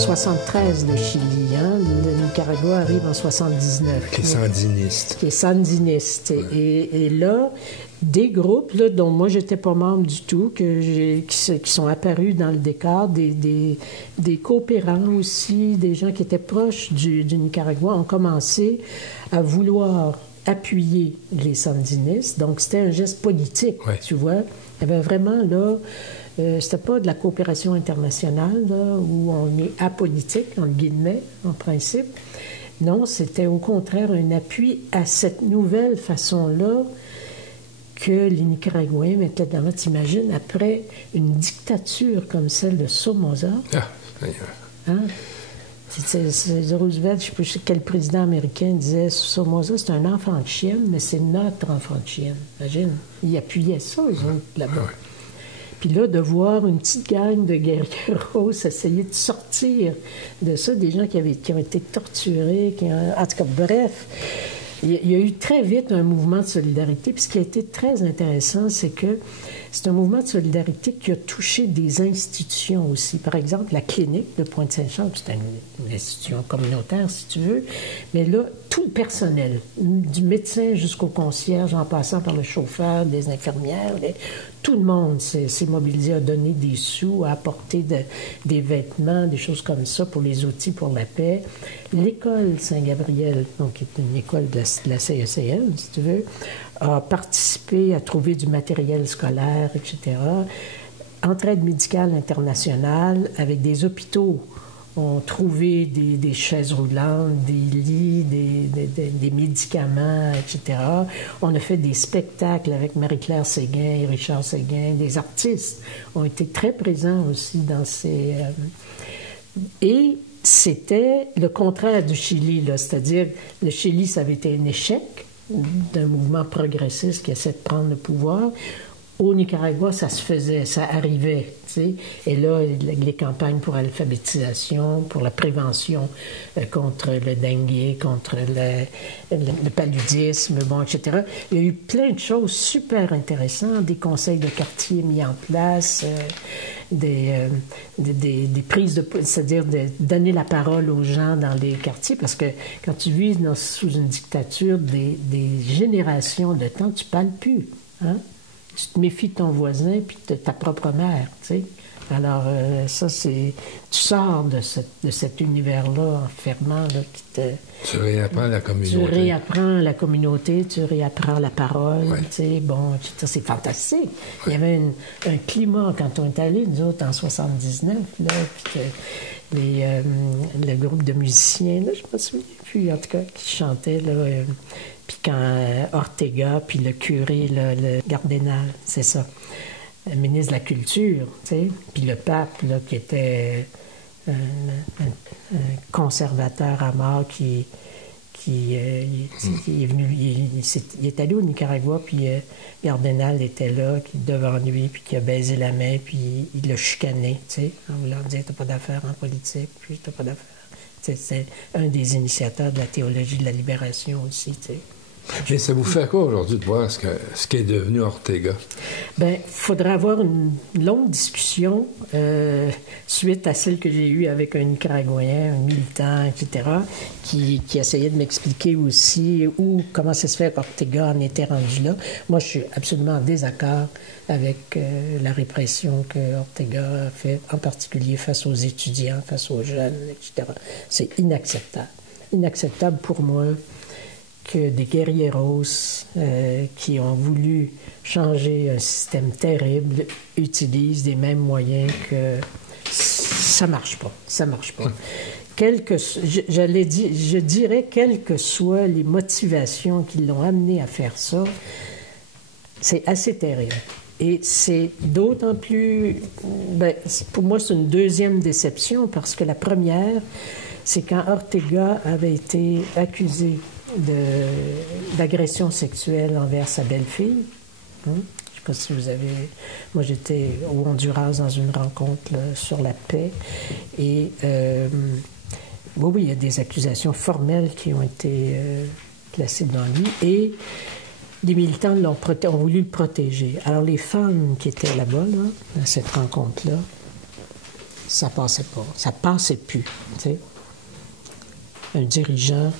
73, le Chili. Hein? Le Nicaragua arrive en 79. Les sandinistes. Les sandinistes. Ouais. Et là, des groupes là, dont moi, j'étais pas membre du tout, qui sont apparus dans le décor, des coopérants aussi, des gens qui étaient proches du Nicaragua, ont commencé à vouloir appuyer les sandinistes. Donc, c'était un geste politique, ouais. Tu vois. Il y avait vraiment, là... c'était pas de la coopération internationale, là, où on est apolitique, en guillemets, en principe. Non, c'était au contraire un appui à cette nouvelle façon-là que les Nicaraguayens mettaient de l'avant. T'imagines, après une dictature comme celle de Somoza... Hein? Roosevelt, je ne sais quel président américain disait Somoza, c'est un enfant de chienne, mais c'est notre enfant de chienne. Imagine, il appuyait ça, eux autres, là-bas. Puis là, de voir une petite gang de guerrieros essayer de sortir de ça, des gens qui ont été torturés, en tout cas, bref, il y a eu très vite un mouvement de solidarité. Puis ce qui a été très intéressant, c'est que c'est un mouvement de solidarité qui a touché des institutions aussi. Par exemple, la clinique de Pointe-Saint-Charles, c'est une institution communautaire, si tu veux. Mais là, tout le personnel, du médecin jusqu'au concierge, en passant par le chauffeur, des infirmières, tout le monde s'est mobilisé à donner des sous, à apporter des vêtements, des choses comme ça pour les outils pour la paix. L'école Saint-Gabriel, donc qui est une école de la CECL, si tu veux, a participé à trouver du matériel scolaire, etc. Entraide médicale internationale avec des hôpitaux ont trouvé des chaises roulantes, des lits, des médicaments, etc. On a fait des spectacles avec Marie-Claire Séguin et Richard Séguin. Des artistes ont été très présents aussi dans ces... Et c'était le contraire du Chili, là, c'est-à-dire le Chili, ça avait été un échec d'un mouvement progressiste qui essaie de prendre le pouvoir. Au Nicaragua, ça se faisait, ça arrivait, tu sais. Et là, les campagnes pour l'alphabétisation, pour la prévention contre le dengue, contre le paludisme, bon, etc. Il y a eu plein de choses super intéressantes, des conseils de quartier mis en place, des prises de... c'est-à-dire de donner la parole aux gens dans les quartiers, parce que quand tu vis sous une dictature des générations de temps, tu parles plus, hein? Tu te méfies de ton voisin puis de ta propre mère, tu sais. Alors, ça, c'est... Tu sors de cet univers-là enfermant, là, qui te... Tu réapprends la communauté. Tu réapprends la communauté, tu réapprends la parole, ouais. Tu sais, bon, c'est fantastique. Ouais. Il y avait un climat, quand on est allé, nous autres, en 79, là, puis que le groupe de musiciens, là, je me souviens plus, en tout cas, qui chantaient, là... Puis quand Ortega, puis le curé, là, le Cardinal, c'est ça, le ministre de la Culture, tu sais, puis le pape, là, qui était un conservateur à mort qui est venu, il est allé au Nicaragua, puis Cardinal était là, devant lui, puis qui a baisé la main, puis il l'a chicané, tu sais, en voulant dire « t'as pas d'affaires en politique, puis t'as pas d'affaires ». C'est un des initiateurs de la théologie de la libération aussi, tu sais. Mais ça vous fait quoi aujourd'hui de voir ce qu'est devenu Ortega? Bien, il faudra avoir une longue discussion suite à celle que j'ai eue avec un Nicaraguayen, un militant, etc., qui essayait de m'expliquer aussi comment ça se fait qu'Ortega en était rendu là. Moi, je suis absolument en désaccord avec la répression que Ortega a fait, en particulier face aux étudiants, face aux jeunes, etc. C'est inacceptable. Inacceptable pour moi que des guerrieros qui ont voulu changer un système terrible utilisent les mêmes moyens que... Ça marche pas. Ça marche pas. Je dirais, quelles que soient les motivations qui l'ont amené à faire ça, c'est assez terrible. Et c'est d'autant plus... pour moi, c'est une deuxième déception, parce que la première, c'est quand Ortega avait été accusé d'agression sexuelle envers sa belle-fille. Je ne sais pas si vous avez... Moi, j'étais au Honduras dans une rencontre là, sur la paix. Et oui, il y a des accusations formelles qui ont été placées devant lui. Et les militants ont voulu le protéger. Alors, les femmes qui étaient là-bas, là, à cette rencontre-là, ça passait pas. Ça passait plus, tu sais. Un dirigeant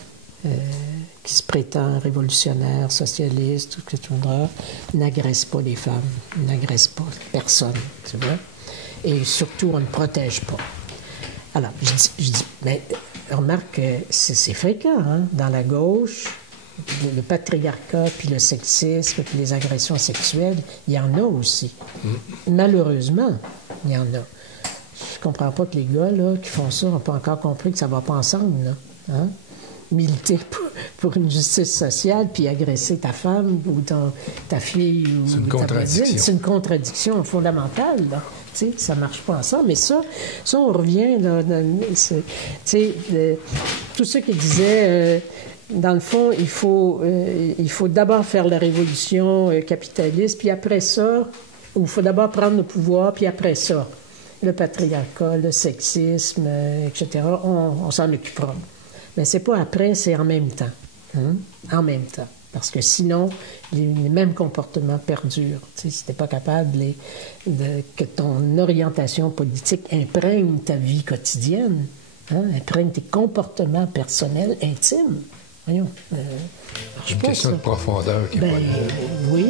qui se prétend révolutionnaire, socialiste, tout ce que tu voudras, n'agresse pas les femmes, n'agresse pas personne, tu vois. Et surtout, on ne protège pas. Alors, je dis mais remarque que c'est fréquent, hein, dans la gauche, le patriarcat, puis le sexisme, puis les agressions sexuelles, il y en a aussi. Malheureusement, il y en a. Je comprends pas que les gars là, qui font ça n'ont pas encore compris que ça va pas ensemble, là. Hein? Militer pour une justice sociale, puis agresser ta femme ou ta fille ou ta voisine, c'est une contradiction fondamentale, là. Tu sais, ça ne marche pas ensemble. Mais ça on revient tous ceux qui disaient, dans le fond, il faut d'abord faire la révolution capitaliste, puis après ça, ou il faut d'abord prendre le pouvoir, puis après ça, le patriarcat, le sexisme, etc., on s'en occupera. Mais c'est pas après, c'est en même temps. Hein? En même temps. Parce que sinon, les mêmes comportements perdurent. Tu sais, si tu n'es pas capable que ton orientation politique imprègne ta vie quotidienne, hein, imprègne tes comportements personnels, intimes. Voyons, une question de profondeur qui est pas oui.